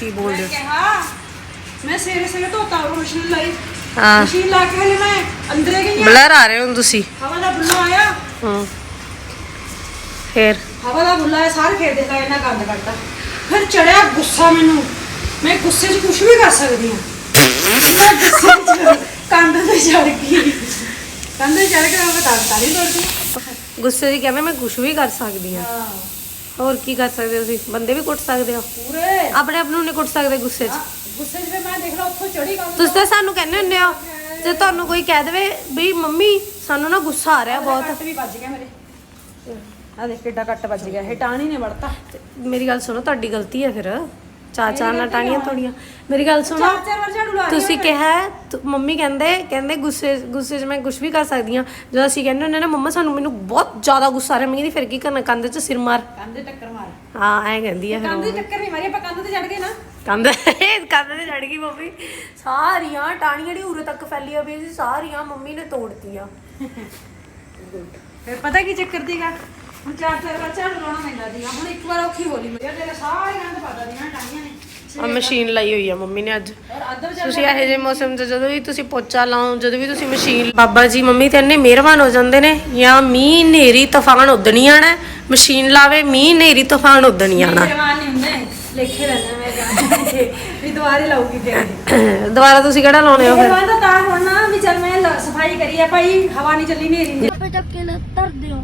ਕੀ ਬੋਲਦੇ ਹੋ ਕਿਹਾ ਮੈਂ ਸਵੇਰੇ ਸਵੇਰੇ ਧੋਤਾ ਮਸ਼ੀਨ ਲਈ। ਹਾਂ। ਮਸ਼ੀਨ ਲਾ ਕੇ ਹਲੇ ਮੈਂ ਅੰਦਰੇ ਗਈ ਹਾਂ ਬਲਰ ਆ ਰਹੇ ਹੋ ਤੁਸੀਂ। ਹਵਾ ਦਾ ਬੁੱਲਾ ਆਇਆ। ਹਾਂ। ਫੇਰ? ਹਵਾ ਦਾ ਬੁੱਲਾ ਆਇਆ ਸਾਰੇ ਖੇਤ ਦੇਖਾ ਇਹਨਾਂ ਗੰਦ ਕੱਢਤਾ ਫਿਰ ਚੜਿਆ ਗੁੱਸਾ ਮੈਨੂੰ। ਮੈਂ ਗੁੱਸੇ 'ਚ ਕੁਝ ਵੀ ਕਰ ਸਕਦੀ ਹਾਂ। ਮੈਂ ਗੁੱਸੇ 'ਚ ਕੰਧ ਤੇ ਚੜ ਗਈ। ਕੰਧ ਤੇ ਚੜ ਕੇ ਮੈਂ ਬਤਾ ਤਾਰੀ ਤੋੜਦੀ ਗੁੱਸੇ 'ਚ ਕਹਿੰਦੇ ਮੈਂ ਕੁਝ ਵੀ ਕਰ ਸਕਦੀ ਹਾਂ। ਹਾਂ। ਹੋਰ ਕੀ ਕਰ ਸਕਦੇ ਹੋ ਤੁਸੀਂ? ਬੰਦੇ ਵੀ ਕੁੱਟ ਸਕਦੇ ਹੋ। ਪੂਰੇ। ਆਪਣੇ ਆਪ ਨੂੰ ਨਹੀਂ ਕੁੱਟ ਸਕਦੇ ਗੁੱਸੇ 'ਚ। ਗੁੱਸੇ 'ਚ ਫਿਰ ਮੈਂ ਦੇਖ ਲਾ ਉੱਥੋਂ ਚੜੀ ਕੰਧ ਤੁਸੀਂ ਤਾਂ ਸਾਨੂੰ ਕਹਿੰਦੇ ਹੁੰਦੇ ਹੋ ਜੇ ਤੁਹਾਨੂੰ ਕੋਈ ਕਹਿ ਦੇਵੇ ਵੀ ਮੰਮੀ ਸਾਨੂੰ ਨਾ ਗੁੱਸਾ ਆ ਰਿਹਾ ਬਹੁਤ। ਵੀ ਵੱਜ ਗਿਆ ਮੇਰੇ। ਆ ਦੇਖ ਕਿੱਡਾ ਕੱਟ ਵੱਜ ਗਿਆ ਇਹ ਟਾਣੀ ਨੇ ਵੜਤਾ। ਮੇਰੀ ਗੱਲ ਸੁਣੋ ਤੁਹਾਡੀ ਗਲਤੀ ਹੈ ਫਿਰ। ਚਾਰ ਨਾਲ ਟਾਣੀਆਂ ਤੋੜੀਆਂ। ਮੇਰੀ ਗੱਲ ਸੁਣੋ। ਚਾਰ ਚਾਰ ਵਾਰ ਝਾੜੂ ਲਾ ਰਹੀ ਤੁਸੀਂ ਕਿਹਾ ਤੁ- ਮੰਮੀ ਕਹਿੰਦੇ ਕਹਿੰਦੇ ਗੁੱਸੇ ਗੁੱਸੇ 'ਚ ਮੈਂ ਕੁਝ ਵੀ ਕਰ ਸਕਦੀ ਹਾਂ। ਜਦੋਂ ਅਸੀਂ ਕਹਿੰਦੇ ਹੁੰਦੇ ਨਾ ਮੰਮਾ ਸਾਨੂੰ ਮੈਨੂੰ ਬਹੁਤ ਜ਼ਿਆਦਾ ਗੁੱਸਾ ਆ ਰਿਹਾ। ਮੈਂ ਕਹਿੰਦੀ ਫਿਰ ਕੀ ਕਰਨਾ? ਕੰਧ 'ਚ ਸਿਰ ਮਾਰ। ਕੰਧ ਤੇ ਟੱਕਰ ਮਾਰ। ਹਾਂ ਐਂ ਕਹਿੰਦੀ ਆ ਫਿਰ ਕੰਧ ਉਹ। ਤੇ ਟੱਕਰ ਨਹੀਂ ਮਾਰੀ ਆਪਾਂ ਕੰਧ ਤੇ ਚੜ ਗਏ ਨਾ। ਕੰਧ ਕੰਧ ਤੇ ਚੜ ਗਈ ਮੰਮੀ। ਸਾਰੀਆਂ ਟਾਣੀਆਂ ਜਿਹੜੀ ਉਰੇ ਤੱਕ ਫੈਲੀਆਂ ਪਈਆਂ ਸੀ ਸਾਰੀਆਂ ਮੰਮੀ ਨੇ ਤੋੜਤੀਆਂ। ਫਿਰ ਪਤਾ ਕੀ ਚੱਕਰ ਦੀਗਾ ਹੁਣ ਚਾਰ ਚਾਰ ਵਾਰ ਝਾੜੂ ਲਾਉਣਾ ਪੈਂਦਾ ਸੀਗਾ। ਹੁਣ ਇੱਕ ਵਾਰ ਔਖੀ ਹੋਲੀ ਮੇਰੇ ਤੇਰੇ ਸਾਰੇ ਗੰਦ ਪਤਾ ਦੀਆਂ ਟਾਈਆਂ ਨੇ। ਆ ਮਸ਼ੀਨ ਲਾਈ ਹੋਈ ਆ ਮੰਮੀ ਨੇ ਅੱਜ। ਔਰ ਅੱਧ ਵਿਚਾਰ ਤੁਸੀਂ ਇਹੋ ਜਿਹੇ ਮੌਸਮ 'ਚ ਜਦੋਂ ਵੀ ਤੁਸੀਂ ਪੋਚਾ ਲਾਓ ਜਦੋਂ ਵੀ ਤੁਸੀਂ ਮਸ਼ੀਨ ਬਾਬਾ ਜੀ ਮੰਮੀ ਤੇ ਇੰਨੇ ਮਿਹਰਬਾਨ ਹੋ ਜਾਂਦੇ ਨੇ ਜਾਂ ਮੀਂਹ ਨੇਰੀ ਤੂਫਾਨ ਉਦਣੀ ਆਣਾ ਮਸ਼ੀਨ ਲਾਵੇ ਮੀਂਹ ਨੇਰੀ ਤੂਫਾਨ ਉਦਣੀ ਆਣਾ ਜਵਾਨ ਨਹੀਂ ਹੁੰਦੇ ਲੇਖੇ ਰਹਿਣਾ ਮੈਂ ਜਾਣ ਵੀ ਦੁਬਾਰੇ ਲਾਉਗੀ ਤੇ। ਦੁਬਾਰਾ ਤੁਸੀਂ ਕਿਹੜਾ ਲਾਉਣੇ ਹੋ ਫਿਰ? ਤਾਂ ਤਾਂ ਹੁਣ ਨਾ ਵੀ ਚੱਲ ਮੈਂ ਲ- ਸਫ਼ਾਈ ਕਰੀ ਆ ਭਾਈ ਹਵਾ ਨਹੀਂ ਚੱਲੀ ਨੇਰੀ ਨਹੀਂ ਆਪੇ ਚੱਕ ਕੇ ਧਰ ਦਿਓ।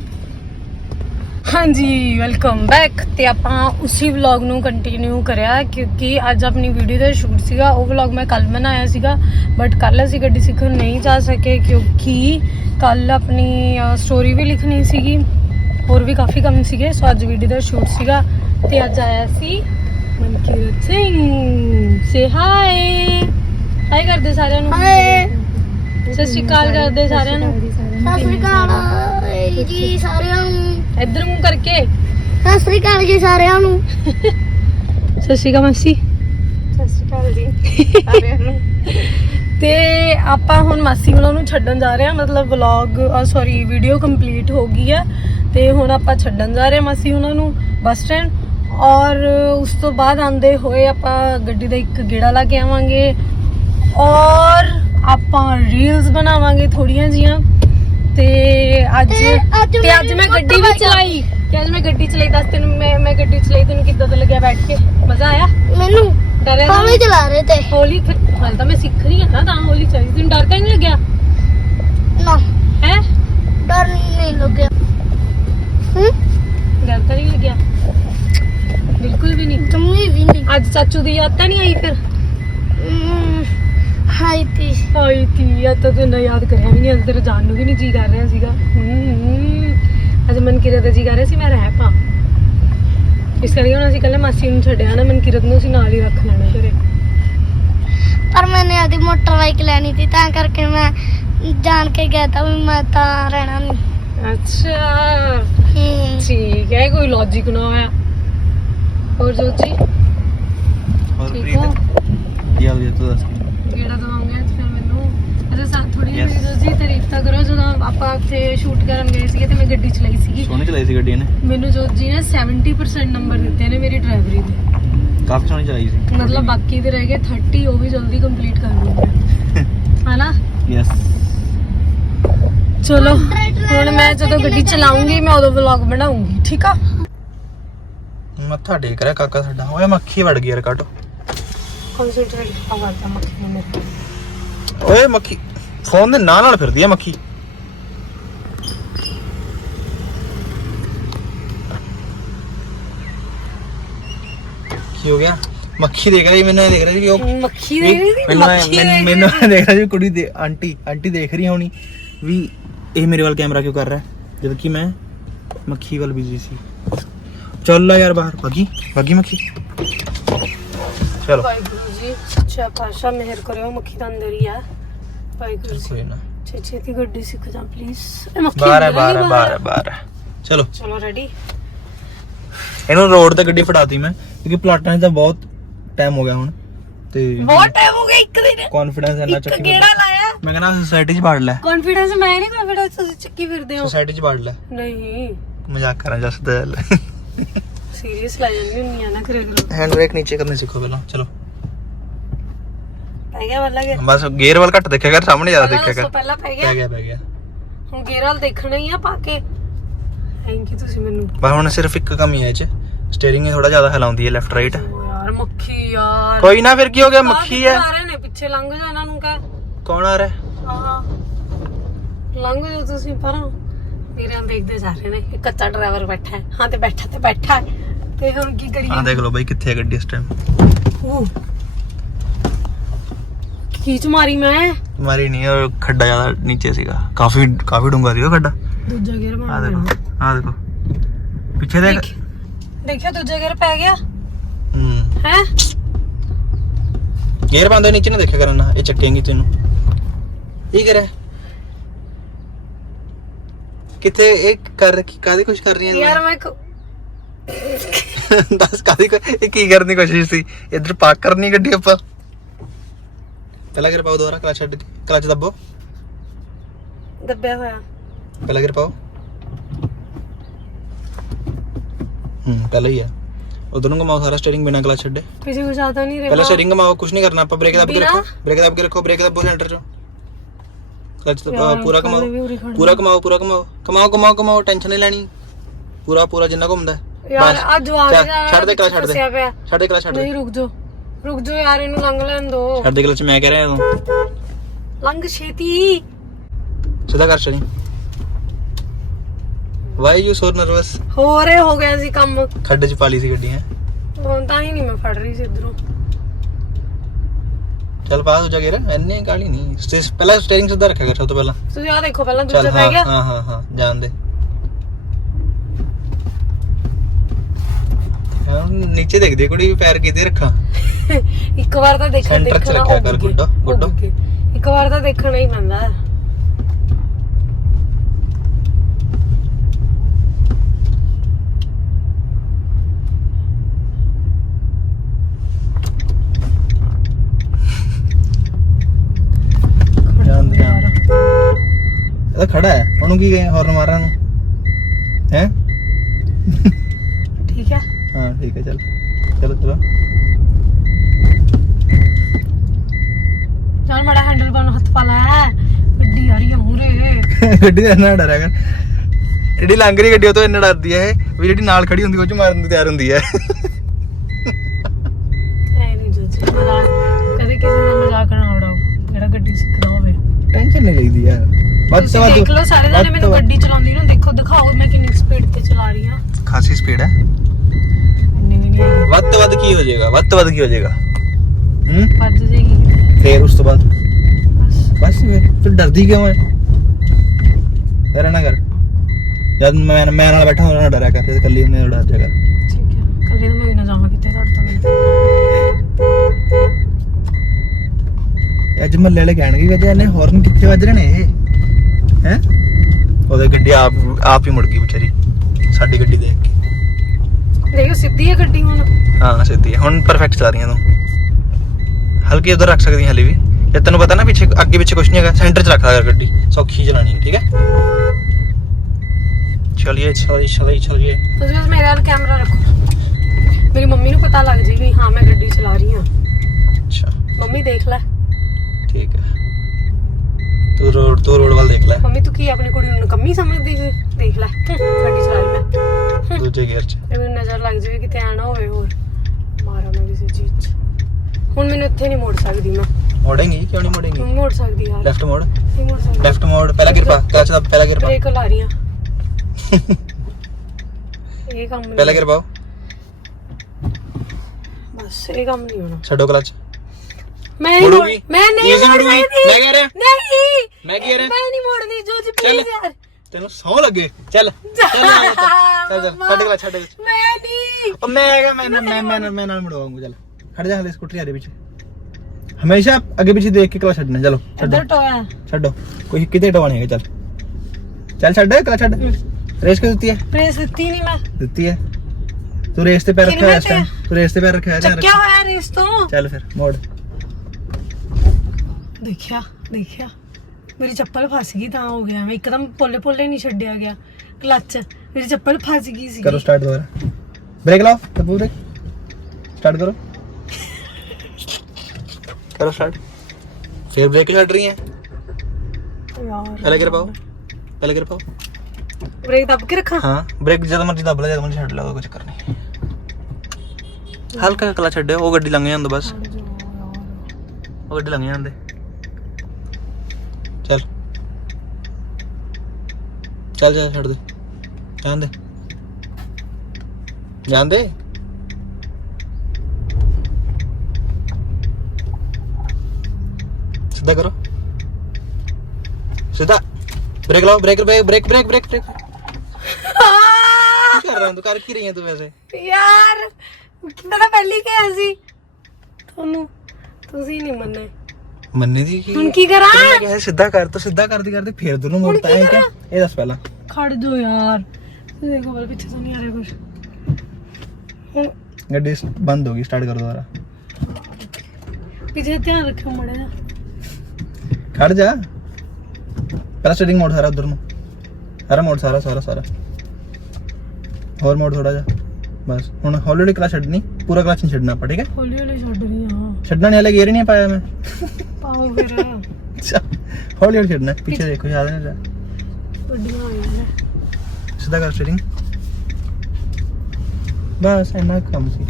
ਹਾਂਜੀ ਵੈਲਕਮ ਬੈਕ ਤੇ ਆਪਾਂ ਉਸੇ ਵਲੌਗ ਨੂੰ ਕੰਟੀਨਿਊ ਕਰਿਆ ਕਿਉਂਕਿ ਅੱਜ ਆਪਣੀ ਵੀਡੀਓ ਦਾ ਸ਼ੂਟ ਸੀਗਾ। ਉਹ ਵਲੌਗ ਮੈਂ ਕੱਲ ਬਣਾਇਆ ਸੀਗਾ ਬਟ ਕੱਲ ਅਸੀਂ ਗੱਡੀ ਸਿੱਖਣ ਨਹੀਂ ਜਾ ਸਕੇ ਕਿਉਂਕਿ ਕੱਲ ਆਪਣੀ ਸਟੋਰੀ ਵੀ ਲਿਖਣੀ ਸੀਗੀ। ਹੋਰ ਵੀ ਕਾਫੀ ਕੰਮ ਸੀਗੇ ਸੋ ਅੱਜ ਵੀਡੀਓ ਦਾ ਸ਼ੂਟ ਸੀਗਾ। ਤੇ ਅੱਜ ਆਇਆ ਸੀ Mankirat Singh. Say hi hi ਕਰਦੇ ਸਾਰਿਆਂ ਨੂੰ। ਹਾਏ ਸਤਿ ਸ਼੍ਰੀ ਅਕਾਲ ਕਰਦੇ ਸਾਰਿਆਂ ਨੂੰ। ਸਤਿ ਸ੍ਰੀ ਅਕਾਲ ਜੀ ਸਾਰਿਆਂ ਨੂੰ। ਇੱਧਰ ਮੂੰਹ ਕਰਕੇ। ਸਤਿ ਸ੍ਰੀ ਅਕਾਲ ਜੀ ਸਾਰਿਆਂ ਨੂੰ। ਸਤਿ ਸ਼੍ਰੀ ਅਕਾਲ ਮਾਸੀ। ਸਤਿ ਸ਼੍ਰੀ ਅਕਾਲ ਜੀ ਸਾਰਿਆਂ ਨੂੰ। ਤੇ ਆਪਾਂ ਹੁਣ ਮਾਸੀ ਉਹਨਾਂ ਨੂੰ ਛੱਡਣ ਜਾ ਰਹੇ ਹਾਂ ਮਤਲਬ ਵਲੌਗ ਸੌਰੀ ਵੀਡੀਓ ਕੰਪਲੀਟ ਹੋ ਗਈ ਹੈ। ਤੇ ਹੁਣ ਆਪਾਂ ਛੱਡਣ ਜਾ ਰਹੇ ਹਾਂ ਮਾਸੀ ਉਹਨਾਂ ਨੂੰ ਬੱਸ ਸਟੈਂਡ। ਔਰ ਉਸ ਤੋਂ ਬਾਅਦ ਆਂਦੇ ਹੋਏ ਆਪਾਂ ਗੱਡੀ ਦਾ ਇੱਕ ਗੇੜਾ ਲਾ ਕੇ ਆਵਾਂਗੇ। ਔਰ ਆਪਾਂ ਰੀਲਸ ਬਣਾਵਾਂਗੇ ਥੋੜੀਆਂ ਜੀਆਂ ਤੇ ਅੱਜ ਤੇ ਅੱਜ ਤੇ ਅੱਜ ਮੈਂ ਮੇਰੀ ਗੱਡੀ ਵੀ ਚਲਾਈ। ਤੇ ਅੱਜ ਮੈਂ ਗੱਡੀ ਚਲਾਈ ਦੱਸ ਤੈਨੂੰ ਮੈਂ ਮੈਂ ਗੱਡੀ ਚਲਾਈ ਤੈਨੂੰ ਕਿੱਦਾਂ ਦਾ ਲੱਗਿਆ ਬੈਠ ਕੇ? ਮਜ਼ਾ ਆਇਆ? ਮੈਨੂੰ ਡਰਿਆ ਤਾਂ ਹੌਲੀ ਚਲਾ ਰਹੇ ਤੇ। ਹੌਲੀ ਫਿਰ ਹਾਲ ਤਾਂ ਮੈਂ ਸਿੱਖ ਰਹੀ ਹਾਂ ਨਾ ਤਾਂ ਹੌਲੀ ਚੱਲੀ। ਤੈਨੂੰ ਡਰ ਤਾਂ ਨਹੀਂ ਲੱਗਿਆ? ਨਾ। ਹੈ? ਡਰ ਨਹੀਂ ਲੱਗਿਆ। ਹੂੰ? ਡਰ ਤਾਂ ਨਹੀਂ ਲੱਗਿਆ? ਬਿਲਕੁਲ ਵੀ ਨਹੀਂ। ਜੰਮੀ ਵੀ ਨਹੀਂ। ਅੱਜ ਚਾਚੂ ਦੀ ਯਾਦ ਤਾਂ ਨਹੀਂ ਆਈ ਫਿਰ? ਹਮ, ਹਾਈ ਤੀ ਆਈ ਤੀ ਤੈਨੂੰ ਯਾਦ ਕਰਿਆ ਵੀ ਨਹੀਂ ਅੱਜ ਤੇਰਾ ਜਾਣ ਨੂੰ ਵੀ ਨਹੀਂ ਜੀ ਕਰ ਰਿਹਾ ਸੀਗਾ। ਹੂੰ ਅੱਜ ਮਨ ਕਿਰਤ ਦਾ ਜੀ ਕਰ ਰਿਹਾ ਸੀ ਮੈਂ ਰਹਿ ਪਾ। ਇਸ ਕਰਕੇ ਹੁਣ ਅਸੀਂ ਕੱਲੇ ਮਾਸੀ ਨੂੰ ਛੱਡਿਆ ਨਾ ਮਨ ਕਿਰਤ ਨੂੰ ਅਸੀਂ ਨਾਲ ਹੀ ਰੱਖ ਲੈਣਾ ਘਰੇ। ਪਰ ਮੈਨੇ ਆਦੀ ਮੋਟਰ ਬਾਈਕ ਲੈਣੀ ਸੀ ਤਾਂ ਕਰਕੇ ਮੈਂ ਜਾਣ ਕੇ ਗਿਆ ਤਾਂ ਵੀ ਮੈਂ ਤਾਂ ਰਹਿਣਾ ਨਹੀਂ ਅੱਛਾ। ਹੂੰ। ਠੀਕ ਹੈ ਕੋਈ ਲੌਜੀਕ ਨਾ ਹੋਇਆ। ਹੋਰ ਜੋਤੀ? ਹੋਰ ਠੀਕ ਹੋ ਪ੍ਰੀਤ ਕੀ ਹਾਲ ਹੈ ਤੂੰ ਦੱਸ? ਕਿਹੜਾ ਮੈਨੂੰ ਅਰੇ ਸਾਥ ਥੋੜੀ Yes. ਜਿਹੀ ਮੇਰੀ ਜੀ ਤਾਰੀਫ ਤਾਂ ਕਰੋ ਜਦੋਂ ਆਪਾਂ ਉੱਥੇ ਸ਼ੂਟ ਕਰਨ ਗਏ ਸੀਗੇ ਤੇ ਮੈਂ ਗੱਡੀ ਚਲਾਈ ਸੀਗੀ। ਸੋਹਣੀ ਚਲਾਈ ਸੀ ਗੱਡੀ ਨੇ ਮੈਨੂੰ ਜੋਤ ਜੀ ਨੇ 70% ਨੰਬਰ ਦਿੱਤੇ ਨੇ ਮੇਰੀ ਡਰਾਈਵਰੀ ਦੇ। ਕਾਫੀ ਸੋਹਣੀ ਚਲਾਈ ਸੀ। ਮਤਲਬ ਬਾਕੀ ਦੇ ਰਹਿ ਗਏ 30 ਉਹ ਵੀ ਜਲਦੀ ਕੰਪਲੀਟ ਕਰ ਲੂੰਗੀ ਹਨਾ? ਯੈਸ ਚਲੋ ਹੁਣ ਮੈਂ ਜਦੋਂ ਗੱਡੀ ਚਲਾਉਂਗੀ ਮੈਂ ਉਦੋਂ ਵਲੌਗ ਬਣਾਉਂਗੀ ਠੀਕ ਆ? ਮੱਥਾ ਟੇਕ ਰਿਹਾ ਕਾਕਾ ਸਾਡਾ। ਓਏ ਮੱਖੀ ਵੜ ਗਈ ਯਾਰ ਕੱਢ। ਕਨਸੈਂਟਰੇਟ ਆ ਕਰਦਾ ਮੱਖੀ ਨੂੰ ਮੇਰੇ। ਓਏ ਮੱਖੀ ਫੋਨ ਦੇ ਨਾਲ ਨਾਲ ਫਿਰਦੀ ਆ ਮੱਖੀ। ਕੀ ਹੋ ਗਿਆ? ਮੱਖੀ ਦੇਖ ਰਹੀ ਮੈਨੂੰ ਇਹ ਦੇਖ ਰਹੀ ਵੀ ਉਹ ਮੱਖੀ ਵੀ ਦੇ ਰਹੀ ਸੀ ਮੈਨੂੰ ਮੱਖੀ ਮੈਨੂੰ- ਮੈਨੂੰ ਇਹ ਦੇਖ ਰਹੀ ਵੀ ਕੁੜੀ ਦੇ ਆਂਟੀ ਆਂਟੀ ਦੇਖ ਰਹੀ ਹੋਣੀ ਵੀ ਇਹ ਮੇਰੇ ਵੱਲ ਕੈਮਰਾ ਕਿਉਂ ਕਰ ਰਿਹਾ ਹੈ? ਜਦ ਕਿ ਮੈਂ ਮੱਖੀ ਵੱਲ ਬਿਜ਼ੀ ਸੀ। ਚੱਲ ਆ ਯਾਰ ਬਾਹਰ ਭਾਗੀ ਭਾਗੀ ਮੱਖੀ। ਚਲੋ। ਵਾਹਿਗੁਰੂ ਜੀ ਸੱਚਾ ਪਾਸ਼ਾ ਮਿਹਰ ਕਰਿਓ ਮੱਖੀ ਤਾਂ ਅੰਦਰ ਹੀ ਆ। ਵਾਹਿਗੁਰੂ ਜੀ ਕੋਈ ਨਾ ਛੇ ਛੇਤੀ ਗੱਡੀ ਸਿੱਖ ਜਾ ਪਲੀਜ਼ ਇਹ ਮੱਖੀ ਬਾਹਰ ਹੈ ਅੰਦਰ ਬਾਹਰ ਹੈ ਨਹੀਂ ਬਾਹਰ ਹੈ ਬਾਹਰ ਹੈ ਚਲੋ ਚਲੋ ਰੈਡੀ ਇਹਨੂੰ ਰੋਡ ਤੇ ਗੱਡੀ ਫੜਾਤੀ ਮੈਂ ਕਿਉਂਕਿ ਪਲਾਟਾਂ 'ਚ ਤਾਂ ਬਹੁਤ ਟਾਈਮ ਹੋ ਗਿਆ ਹੁਣ ਤੇ ਬਹੁਤ ਟਾਈਮ ਹੋ ਗਿਆ ਇੱਕ ਦਿਨ ਕੌਨਫੀਡੈਂਸ ਇੰਨਾ ਇੱਕ ਚੱਕੀ ਗੇੜਾ ਲਾਇਆ ਮੈਂ ਕਹਿੰਦਾ ਸੋਸਾਇਟੀ 'ਚ ਵੜ ਲੈ ਕੌਨਫੀਡੈਂਸ ਮੈਂ ਨਹੀਂ ਕੌਨਫੀਡੈਂਸ ਤੁਸੀਂ ਚੱਕੀ ਫਿਰਦੇ ਹੋ ਸੋਸਾਇਟੀ 'ਚ ਵੜ ਲੈ ਨਹੀਂ ਮਜ਼ਾਕ ਕਰਾਂ ਜਸ ਦਿਲ ਸੀਰੀਅਸ ਲੈ ਜਾਂਦੀ ਹੁੰਨੀ ਆ ਨਾ ਕਰੇ ਕਰੋ ਹੈਂਡ ਬ੍ਰੇਕ ਨੀਚੇ ਕਰਨੇ ਸਿੱਖੋ ਪਹਿਲਾਂ ਚਲੋ ਪੈ ਗਿਆ ਵਾਲਾ ਗਿਆ ਬਸ ਗੇਅਰ ਵੱਲ ਘੱਟ ਦੇਖਿਆ ਕਰ ਸਾਹਮਣੇ ਜ਼ਿਆਦਾ ਦੇਖਿਆ ਪਹਿਲਾਂ ਕਰ ਪਹਿਲਾਂ ਪੈ ਗਿਆ ਪੈ ਗਿਆ ਪੈ ਗਿਆ ਹੁਣ ਗੇਅਰ ਵਾਲ ਦੇਖਣਾ ਹੀ ਆ ਪਾ ਕੇ ਥੈਂਕ ਯੂ ਤੁਸੀਂ ਮੈਨੂੰ ਬਸ ਹੁਣ ਸਿਰਫ ਇੱਕ ਕਮੀ ਹੈ ਇਹ ਚ ਸਟੀਅਰਿੰਗ ਹੀ ਥੋੜਾ ਜ਼ਿਆਦਾ ਹਿਲਾਉਂਦੀ ਹੈ ਲੈਫਟ ਰਾਈਟ ਓ ਯਾਰ ਮੱਖੀ ਯਾਰ ਕੋਈ ਨਾ ਫਿਰ ਕੀ ਹੋ ਗਿਆ ਆਹ ਮੱਖੀ ਕਿੱਥੇ ਹੈ ਆ ਰਹੇ ਨੇ ਪਿੱਛੇ ਲੰਘ ਜਾ ਇਹਨਾਂ ਨੂੰ ਕਹਿ ਕੌਣ ਆ ਰਿਹਾ ਹਾਂ ਲੰਘ ਜਾਓ ਤੁਸੀਂ ਪਰਾਂ ਵੀਰਾਂ ਦੇਖਦੇ ਜਾ ਰਹੇ ਨੇ ਇੱਕ ਕੱਚਾ ਡਰਾਈਵਰ ਬੈਠਾ ਹੈ ਹਾਂ ਤੇ ਬੈਠਾ ਤੇ ਬੈਠਾ ਹੈ ਤੇ ਹੁਣ ਕੀ ਆ ਕਰੀਏ ਦੇਖ ਲਓ ਬਾਈ ਕਿੱਥੇ ਹੈ ਗੱਡੀ ਇਸ ਟਾਈਮ ਉਹ ਖੀਚ ਮਾਰੀ ਮੈਂ ਮਾਰੀ ਨਹੀਂ ਉਹ ਖੱਡਾ ਜ਼ਿਆਦਾ ਨੀਚੇ ਸੀਗਾ ਕਾਫੀ ਕਾਫੀ ਡੂੰਗਾ ਸੀ ਉਹ ਖੱਡਾ ਦੂਜਾ ਗੇਅਰ ਆ ਮਾਰ ਦੇਖੋ ਆ ਦੇਖੋ ਪਿੱਛੇ ਦੇਖ ਦੇਖ ਦੇਖਿਆ ਦੂਜਾ ਗੇਅਰ ਪੈ ਗਿਆ ਹੂੰ ਹੈ ਗੇਅਰ ਬੰਦ ਨੀਚੇ ਨਾ ਦੇਖਿਆ ਕਰਨਾ ਇਹ ਚੱਕੇਂਗੀ ਤੈਨੂੰ ਕੀ ਕਰੇ ਕਿੱਥੇ ਇਹ ਕਰ ਕੀ ਕਾਦੀ ਕੁਛ ਕਰ ਰਹੀ ਹੈ ਯਾਰ ਮੈਂ ਕ- ਦੱਸ ਕਾਦੀ ਇਹ ਕੀ ਕਰਨ ਦੀ ਕੋਸ਼ਿਸ਼ ਸੀ ਇੱਧਰ ਪਾਰਕ ਕਰਨੀ ਗੱਡੀ ਆਪਾਂ ਪਹਿਲਾਂ ਗੇਰ ਪਾਓ ਦੁਬਾਰਾ? ਕਲਚ ਛੱਡ ਕੇ ਕਲਚ ਦੱਬੋ। ਦੱਬਿਆ ਹੋਇਆ। ਪਹਿਲਾਂ ਗੇਰ ਪਾਓ? ਹੂੰ ਪਹਿਲਾਂ ਹੀ ਆ। ਉਧਰ ਨੂੰ ਘਮਾਓ ਸਾਰਾ ਸਟੀਅਰਿੰਗ ਬਿਨਾਂ ਕਲਚ ਛੱਡੇ। ਪਿੱਛੇ ਕੁਝ ਆਦਾ ਨਹੀਂ ਰਿਹਾ ਪਹਿਲਾਂ ਸਟੀਅਰਿੰਗ ਘਮਾਓ ਕੁਝ ਨਹੀਂ ਕਰਨਾ ਆਪਾਂ ਬ੍ਰੇਕ ਦੱਬ ਕੇ? ਰੱਖੋ। ਬ੍ਰੇਕ ਦੱਬ ਕੇ ਰੱਖੋ ਬ੍ਰੇਕ ਦੱਬੋ ਸੈਂਟਰ ਚੋਂ। ਕਲਚ ਪੂਰਾ ਕਾਲੇ ਘਮਾਓ। ਪੂਰਾ ਘਮਾਓ ਪੂਰਾ ਘਮਾਓ। ਘਮਾਓ ਘਮਾਓ ਘਮਾਓ ਟੈਨਸ਼ਨ ਨਹੀਂ ਲੈਣੀ। ਪੂਰਾ ਪੂਰਾ ਜਿੰਨਾ ਘੁੰਮਦਾ। ਯਾਰ। ਆ ਜਿਹਾ ਛੱਡ ਦੇ ਕਲਚ ਛੱਡ ਦੇ। ਛੱਡ ਦੇ ਕਲਚ ਛੱਡ ਦੇ। ਨਹੀਂ ਰੁਕ ਜਾਓ। ਰੁਕ ਜਾਓ ਯਾਰ ਇਹਨੂੰ ਲੰਘ ਲੈਣ ਦੋ। ਛੱਡ ਦੇ ਕਲਚ ਮੈਂ ਕਹਿ ਰਿਹਾ ਤੂੰ ਲੰਘ ਛੇਤੀ। ਸਿੱਧਾ ਕਰ ਚਲੀ। ਵਾਈ ਯੂ ਸੋ ਨਰਵਸ ਹੋ ਰੇ ਹੋ ਗਿਆ ਸੀ ਕੰਮ। ਖੱਡੇ ਚ ਪਾਲੀ ਸੀ ਗੱਡੀ ਹੈ ਹੁਣ ਤਾਂ ਹੀ ਨਹੀਂ ਮੈਂ ਫੜ ਰਹੀ ਸੀ ਇਧਰੋਂ। ਚੱਲ ਪਾਸ ਹੋ ਜਾ ਗੇਰ ਐਨੇ ਕਾਲੀ ਨਹੀਂ। ਸਟੇ- ਪਹਿਲਾਂ ਸਟੀਅਰਿੰਗ ਸਿੱਧਾ ਰੱਖਿਆ ਕਰ ਸਭ ਤੋਂ ਪਹਿਲਾਂ। ਤੁਸੀਂ ਆ ਦੇਖੋ ਪਹਿਲਾਂ ਚੱਲ ਦੂਜਾ ਹਾਂ ਪੈ ਗਿਆ। ਹਾਂ ਹਾਂ ਹਾਂ ਜਾਣ ਦੇ। ਹਾਂ ਨੀਚੇ ਦੇਖਦੀ ਕੁੜੀ ਵੀ ਪੈਰ ਕਿਤੇ ਰੱਖਾਂ ਇੱਕ ਵਾਰ ਤਾਂ ਦੇਖਣ Center 'ਚ ਦੇਖਣਾ ਰੱਖਿਆ ਕਰ ਗੁੱਡੋ, ਗੁੱਡੋ। ਇੱਕ ਵਾਰ ਤਾਂ ਦੇਖਣਾ ਹੀ ਪੈਂਦਾ ਹੈ। ਜਾਣ ਦੇ ਜਾਣ ਦੇ। ਇਹ ਤਾਂ ਖੜਾ ਹੈ ਉਹਨੂੰ ਕੀ ਕਹੇ ਹੌਰਨ ਮਾਰਾਂ ਨੂੰ ਹੈ ਹੈ ਹਾਂ ਠੀਕ ਹੈ ਚੱਲ। ਚਲੋ ਚਲੋ ਚੱਲ ਮੜਾ ਹੈਂਡਲ ਬਾਰ ਨੂੰ ਹੱਥ ਪਾ ਲੈ। ਗੱਡੀ ਆ ਰਹੀ ਹੈ ਮੂਰੇ ਗੱਡੀ ਦਾ ਇੰਨਾ ਡਰਿਆ ਕਰ ਜਿਹੜੀ ਲੰਘ ਰਹੀ ਗੱਡੀ ਉਹ ਤੋਂ ਇੰਨਾ ਡਰਦੀ ਹੈ ਇਹ ਵੀ ਜਿਹੜੀ ਨਾਲ ਖੜੀ ਹੁੰਦੀ ਉਹ ਚ ਮਾਰਨ ਨੂੰ ਤਿਆਰ ਹੁੰਦੀ ਹੈ ਐ ਨਹੀਂ ਜੱਜ ਮਜ਼ਾਕ ਕਦੇ ਕਿਸੇ ਨਾਲ ਮਜ਼ਾਕ ਨਾ ਉਡਾਓ। ਜਿਹੜਾ ਗੱਡੀ ਸਿੱਖਦਾ ਹੋਵੇ। ਟੈਨਸ਼ਨ ਨਹੀਂ ਲਈਦੀ ਯਾਰ। ਵੱਧ ਤੁਸੀਂ ਤੋਂ ਵੱਧ ਦੇਖ ਲਓ ਸਾਰੇ ਵੱਧ ਜਣੇ ਮੈਨੂੰ ਤੋਂ ਵੱਧ- ਗੱਡੀ ਚਲਾਉਂਦੀ ਨੂੰ। ਦੇਖੋ ਦਿਖਾਓ ਮੈਂ ਕਿੰਨੀ ਸਪੀਡ ਤੇ ਚਲਾ ਰਹੀ ਹਾਂ। ਖਾਸੀ ਸਪੀਡ ਹੈ। ਇੰਨੀ ਵੀ ਨਹੀਂ ਹੈਗੀ ਵੱਧ ਤੋਂ ਵੱਧ ਕੀ ਹੋ ਜਾਏਗਾ? ਵੱਧ ਤੋਂ ਵੱਧ ਕੀ ਹੋ ਜਾਏਗਾ? ਹੂੰ? ਵੱਜ ਜਾਏਗੀ। ਫੇਰ ਉਸ ਤੋਂ ਬਾਅਦ? ਬਸ। ਬਸ ਫਿਰ। ਤੂੰ ਡਰਦੀ ਕਿਉਂ ਹੈ ਯਾਰ ਨਾ ਕਰ। ਜਦ ਮੈਂ ਮੈਂ ਨਾਲ ਬੈਠਾ ਉਹਨਾਂ ਨਾਲ ਡਰਿਆ ਕਰ। ਡਰ ਠੀਕ ਹੈ। ਕੱਲੇ ਤਾਂ ਮੈਂ ਵੀ ਨਾ ਜਾਵਾਂ ਕਿਤੇ ਤੁਹਾਡੇ ਤੋਂ ਬਿਨਾਂ। ਇਹ ਅੱਜ ਮੱਲੇ ਵਾਲੇ ਕਹਿਣਗੇ ਕਿ ਜੇ ਇਹਨੇ ਹਾਰਨ ਕਿੱਥੇ ਵੱਜ ਰਹੇ ਨੇ ਇਹ? ਹੈ? ਉਹਦੇ ਗੱਡੀ ਆਪ ਆਪ ਹੀ ਮੁੜ ਗਈ ਵਿਚਾਰੀ। ਸਾਡੀ ਗੱਡੀ ਕੇ ਦੇਖੋ ਸਿੱਧੀ ਹੈ ਗੱਡੀ ਹੁਣ। ਹਾਂ ਸਿੱਧੀ ਹੈ ਹੁਣ ਪਰਫੈਕਟ ਚੱਲ ਰਹੀਆਂ ਤੂੰ। ਹਲਕੀ ਉਧਰ ਰੱਖ ਸਕਦੀ ਹੈ ਹਲੇ ਵੀ। ਜੇ ਤੈਨੂੰ ਪਤਾ ਨਾ ਪਿੱਛੇ ਅੱਗੇ ਪਿੱਛੇ ਕੁਝ ਨਹੀਂ ਹੈਗਾ ਸੈਂਟਰ 'ਚ ਰੱਖ ਲਿਆ ਕਰ ਗੱਡੀ। ਸੌਖੀ ਚਲਾਣੀ ਹੈ ਠੀਕ ਹੈ? ਚਲਿਏ ਚਲਿਏ ਚਲਿਏ ਚਲਿਏ। ਤੁਸੀਂ ਬਸ ਮੇਰੇ ਨਾਲ ਕੈਮਰਾ ਰੱਖੋ। ਮੇਰੀ ਮੰਮੀ ਨੂੰ ਪਤਾ ਲੱਗ ਜਾਏਗੀ ਹਾਂ ਮੈਂ ਗੱਡੀ ਚਲਾ ਰਹੀ ਹਾਂ। ਅੱਛਾ। ਮੰਮੀ ਦੇਖ ਲੈ। ਠੀਕ ਹੈ। ਤੂੰ ਰੋਡ ਤੂੰ ਰੋਡ ਵੱਲ ਦੇਖ ਲੈ। ਮੰਮੀ ਤੂੰ ਕੀ ਆਪਣੀ ਕੁੜੀ ਨੂੰ ਨਕੰਮੀ ਸਮਝਦੀ ਸੀ? ਦੇਖ ਲੈ। ਦੂਜੇ ਗੇਅਰ 'ਚ। ਤੇ ਮੈਨੂੰ ਨਜ਼ਰ ਲੱਗ ਜਾਵੇ ਕਿਤੇ ਆਣਾ ਹੋਵੇ ਹੋਰ। ਮਾਰਾ ਮੈਂ ਕਿਸੇ ਚੀਜ਼ 'ਚ। ਹੁਣ ਮੈਨੂੰ ਇੱਥੇ ਨਹੀਂ ਮੋੜ ਸਕਦੀ ਮੈਂ। ਮੋੜेंगे ਕਿਉਂ ਨਹੀਂ ਨਹੀਂ ਮੋੜ ਸਕਦੀ ਯਾਰ। ਲੈਫਟ ਮੋੜ। ਨਹੀਂ ਮੋੜ ਸਕਦੀ। ਲੈਫਟ ਮੋੜ। ਪਹਿਲਾ ਗਿਰ ਪਾ ਕਲਚ ਦਾ ਪਹਿਲਾ ਗਿਰ ਪਾ ਬ੍ਰੇਕ ਲਾ ਰਹੀ ਹਾਂ ਇਹ ਕੰਮ ਨਹੀਂ ਪਹਿਲਾ ਗਿਰ ਪਾਓ ਬਸ ਇਹ ਕੰਮ ਨਹੀਂ ਹੋਣਾ। ਛੱਡੋ ਕਲਚ। ਮੈਂ ਨਹੀਂ ਮੁੜੂਗੀ? ਮੈਂ ਨਹੀਂ Easy ਮੋੜ ਮੁੜੂਗੀ? ਸਕਦੀ। ਮੈਂ ਕਹਿ ਰਿਹਾ। ਨਹੀਂ। ਮੈਂ ਕਹਿ ਰਿਹਾ? ਮੈਂ ਨਹੀਂ ਮੋੜਦੀ। ਜੋ ਜੀ ਚੱਲ। ਪਲੀਜ਼ ਯਾਰ। ਤੈਨੂੰ ਸੌ ਲੱਗੇ ਚੱਲ ਚੱਲ ਆ ਜਾ, ਚੱਲ ਚੱਲ ਛੱਡ ਕਲਚ ਛੱਡ ਕਲਚ ਮੈਂ ਨਹੀਂ ਉਹ ਮੈਂ ਹੈਗਾ ਮੈਂ ਨਾ- ਮੈਂ ਮੈਂ ਨਾਲ- ਮੈਂ ਨਾਲ ਮੁੜਵਾਉਂਗਾ ਚੱਲ ਖੜ ਜਾ ਹਲੇ ਸਕੂਟਰੀ ਆ ਰਹੀ ਪਿੱਛੇ ਹਮੇਸ਼ਾ ਅੱਗੇ ਪਿੱਛੇ ਦੇਖ ਕੇ ਕਲਚ ਛੱਡਣਾ ਚਲੋ ਛੱਡੋ ਇੱਧਰ ਟੋਇਆ ਛੱਡੋ ਕੋਈ ਕਿਤੇ ਟਵਾ ਨਹੀਂ ਹੈਗਾ ਚੱਲ ਚੱਲ ਛੱਡ ਕਲਚ ਛੱਡ ਰੇਸ ਕਿਉਂ ਦਿੱਤੀ ਹੈ ਪ੍ਰੇਸ ਦਿੱਤੀ ਨਹੀਂ ਮੈਂ ਦਿੱਤੀ ਹੈ ਤੂੰ ਰੇਸ ਤੇ ਪੈਰ ਰੱਖਿਆ ਹੋਇਆ ਇਸ ਟਾਈਮ ਤੂੰ ਰੇਸ ਤੇ ਪੈਰ ਰੱਖਿਆ ਹੋਇਆ ਧਿਆਨ ਚੱਕਿਆ ਰੱਖ। ਹੋਇਆ ਰੇਸ ਤੋਂ ਚੱਲ ਫਿਰ ਮੋੜ ਦੇਖਿਆ ਦੇਖਿਆ ਮੇਰੀ ਚੱਪਲ ਫਸ ਗਈ ਤਾਂ ਹੋ ਗਿਆ ਮੈਂ ਇੱਕਦਮ ਪੋਲੇ ਪੋਲੇ ਨਹੀਂ ਛੱਡਿਆ ਗਿਆ ਕਲੱਚ ਮੇਰੀ ਚੱਪਲ ਫਸ ਗਈ ਸੀ ਕਰੋ ਸਟਾਰਟ ਦੁਬਾਰਾ। ਬ੍ਰੇਕ ਲਾਓ ਤਬੂ ਬ੍ਰੇਕ ਸਟਾਰਟ ਕਰੋ। ਕਰੋ ਸਟਾਰਟ ਫਿਰ ਬ੍ਰੇਕ ਛੱਡ ਰਹੀ ਹੈ। ਯਾਰ। ਪਹਿਲੇ ਗਿਰ ਪਾਓ। ਪਹਿਲੇ ਗਿਰ ਪਾਓ। ਬ੍ਰੇਕ ਦੱਬ ਕੇ ਰੱਖਾਂ? ਹਾਂ ਬ੍ਰੇਕ ਜਦੋਂ ਮਰਜ਼ੀ ਦੱਬ ਲੈ ਜਦੋਂ ਮਰਜ਼ੀ ਛੱਡ ਲਾ ਕੋਈ ਚੱਕਰ ਨਹੀਂ। ਹਲਕਾ ਕਲਾ ਛੱਡਿਓ ਉਹ ਗੱਡੀ ਲੰਘ ਜਾਂਦਾ ਬਸ। ਉਹ ਗੱਡੀ ਲੰਘ ਜਾਂਦੇ। ਚੱਲ ਜਾ ਛੱਡ ਦੇ ਜਾਣ ਦੇ ਜਾਣ ਦੇ ਸਿੱਧਾ ਕਰੋ ਸਿੱਧਾ ब्रेक लाओ brake brake brake brake brake brake ਕੀ ਕਰ ਰਹਾ ਤੂੰ ਕਰ ਕੀ ਰਹੀ ਹੈ ਤੂੰ ਵੈਸੇ ਯਾਰ ਕਿੰਨਾ ਤਾਂ ਪਹਿਲੀ ਕਿਹਾ ਸੀ ਤੁਹਾਨੂੰ ਤੁਸੀਂ ਨਹੀਂ ਮੰਨੇ ਮੰਨੇ ਦੀ ਕੀ? ਹੁਣ ਕੀ ਕਰਾਂ? ਕਿਹਾ ਸਿੱਧਾ ਕਰ ਤੂੰ ਸਿੱਧਾ ਕਰਦੀ ਕਰਦੇ ਫੇਰ ਦੋਨੋਂ ਮੋੜਤਾ ਹੈ ਕਿਆ ਇਹ ਦੱਸ ਪਹਿਲਾਂ। ਖੜ ਜੋ ਯਾਰ। ਦੇਖੋ ਬਲ ਪਿੱਛੇ ਤੋਂ ਨਹੀਂ ਆ ਰਿਹਾ ਕੁਝ ਹੁਣ ਗੱਡੀ ਬੰਦ ਹੋ ਗਈ ਸਟਾਰਟ ਕਰ ਦੁਬਾਰਾ। ਪਿੱਛੇ ਧਿਆਨ ਰੱਖਿਓ ਮੜਾ ਜਾ ਖੜ ਜਾ। ਪਹਿਲਾਂ ਸਟੀਅਰਿੰਗ ਮੋੜ ਸਾਰਾ ਉਧਰ ਨੂੰ। ਸਾਰਾ ਮੋੜ ਸਾਰਾ ਸਾਰਾ ਸਾਰਾ। ਹੋਰ ਮੋੜ ਥੋੜਾ ਜਿਹਾ। ਬਸ ਹੁਣ ਹੌਲੀ ਹੌਲੀ ਕਲਾ ਛੱਡਣੀ। ਪੂਰਾ ਕਲਾਸ ਨਹੀਂ ਛੱਡਣਾ ਆਪਾਂ ਹੌਲੀ ਹੌਲੀ ਛੱਡ ਰਹੀ ਹਾਂ। ਛੱਡਣ ਵਾਲਾ ਗੇਅਰ ਨਹੀਂ ਪਾਇਆ ਮੈਂ। ਪਾਓ ਫਿਰ। ਅੱਛਾ ਹੌਲੀ ਹੌਲੀ ਛੱਡਣਾ ਪਿੱਛੇ ਦੇਖੋ ਯਾਦ ਨਹੀਂ ਵੱਡੀਆਂ ਹੋਈਆਂ ਨੇ। ਸਿੱਧਾ ਕਰ ਸਟੀਅਰਿੰਗ ਬਸ ਇੰਨਾ ਕੰਮ ਸੀ।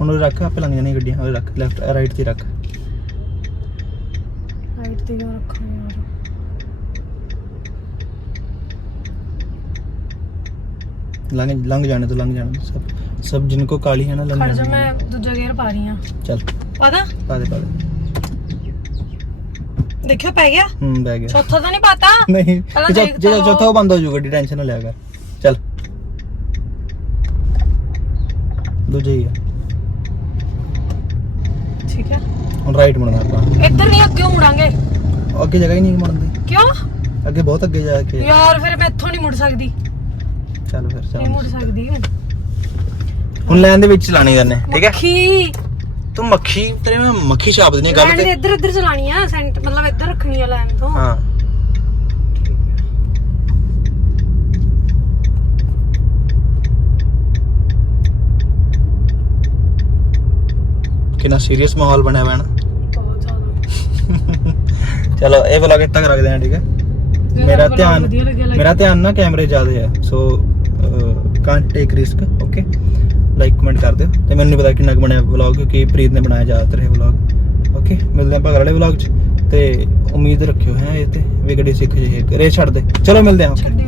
ਹੁਣ ਉਹ ਰੱਖ ਆਪੇ ਲੰਘ ਜਾਣੀ ਗੱਡੀਆਂ ਉਹ ਰੱਖ ਲੈਫਟ ਰਾਈਟ ਤੇ ਰੱਖ। ਰਾਈਟ ਤੇ ਕਿਉਂ ਰੱਖਾਂ ਯਾਰ? ਲੰਘ ਲੰਘ ਜਾਣੇ ਤੋਂ ਲੰਘ ਜਾਣੇ ਸਭ। ਸਭ ਜਿਨ ਕੋ ਕਾਲੀ ਹੈ ਨਾ ਲੰਮੀ ਖੜ ਜਾ ਮੈਂ ਦੂਜਾ ਗੇਅਰ ਪਾ ਰਹੀ ਆ ਚੱਲ ਪਤਾ ਪਾ ਦੇ ਪਾ ਦੇ ਦੇਖਿਓ ਪੈ ਗਿਆ ਹੂੰ ਬਹਿ ਗਿਆ ਚੌਥਾ ਤਾਂ ਨਹੀਂ ਪਾਤਾ ਨਹੀਂ ਪਹਿਲਾਂ ਜੇ ਦੇਖਤਾ ਜੇ ਚੌਥਾ ਉਹ ਬੰਦ ਹੋ ਜੂ ਗੱਡੀ ਟੈਨਸ਼ਨ ਨਾ ਲਿਆ ਕਰ ਚੱਲ ਦੂਜਾ ਹੀ ਆ ਠੀਕ ਹੈ ਹੁਣ ਰਾਈਟ ਮੁੜਨਾ ਆਪਾਂ ਇੱਧਰ ਨਹੀਂ ਅੱਗੇ ਮੁੜਾਂਗੇ ਅੱਗੇ ਜਗ੍ਹਾ ਹੀ ਨਹੀਂ ਮੁੜਨ ਦੀ ਕਿਉਂ ਅੱਗੇ ਬਹੁਤ ਅੱਗੇ ਜਾ ਕੇ ਯਾਰ ਫਿਰ ਮੈਂ ਇੱਥੋਂ ਨਹੀਂ ਮੁੜ ਸਕਦੀ ਚੱਲ ਫਿਰ ਚੱਲ ਨਹੀਂ ਮੁੜ ਸਕਦੀ ਹੁਣ ਲਾਈਨ ਦੇ ਵਿੱਚ ਚਲਾਣੀ ਕਰਨੇ ਠੀਕ ਹੈ? ਮੱਖੀ। ਤੂੰ ਮੱਖੀ ਤੇਰੇ ਮੈਂ ਮੱਖੀ ਛਾਪ ਦੇਣੀ ਗੱਲ ਤੇ। ਇੱਧਰ ਇੱਧਰ ਚਲਾਣੀ ਆ ਸੈਂਟ ਮਤਲਬ ਇੱਧਰ ਰੱਖਣੀ ਆ ਲੈਣ ਤੋਂ। ਹਾਂ। ਕਿੰਨਾ ਸੀਰੀਅਸ ਮਾਹੌਲ ਬਣਿਆ ਹੋਇਆ ਨਾ। ਬਹੁਤ ਜ਼ਿਆਦਾ। ਚਲੋ ਇਹ ਵਲੌਗ ਇੱਥੇ ਤੱਕ ਰੱਖਦੇ ਹਾਂ ਠੀਕ ਹੈ? ਮੇਰਾ ਧਿਆਨ ਮੇਰਾ ਧਿਆਨ ਨਾ ਕੈਮਰੇ ਜ਼ਿਆਦੇ ਹੈ so can't take risk okay like comment ਕਰ ਦਿਓ। ਤੇ ਮੈਨੂੰ ਨਹੀਂ ਪਤਾ ਕਿੰਨਾ ਕੁ ਬਣਿਆ ਵਲੌਗ ਕਿਉਂਕਿ ਪ੍ਰੀਤ ਨੇ ਬਣਾਇਆ ਜ਼ਿਆਦਾਤਰ ਇਹ ਵਲੌਗ ਓਕੇ ਮਿਲਦੇ ਆਪਾਂ ਅਗਲੇ ਵਲੌਗ 'ਚ। ਤੇ ਉਮੀਦ ਰੱਖਿਓ ਹੈ ਇਹ ਤੇ, ਵੀ ਗੱਡੀ ਸਿੱਖ ਜੇ ਰੇ ਛੱਡ ਦੇ। ਚਲੋ ਮਿਲਦੇ ਹਾਂ। ਛੱਡੀ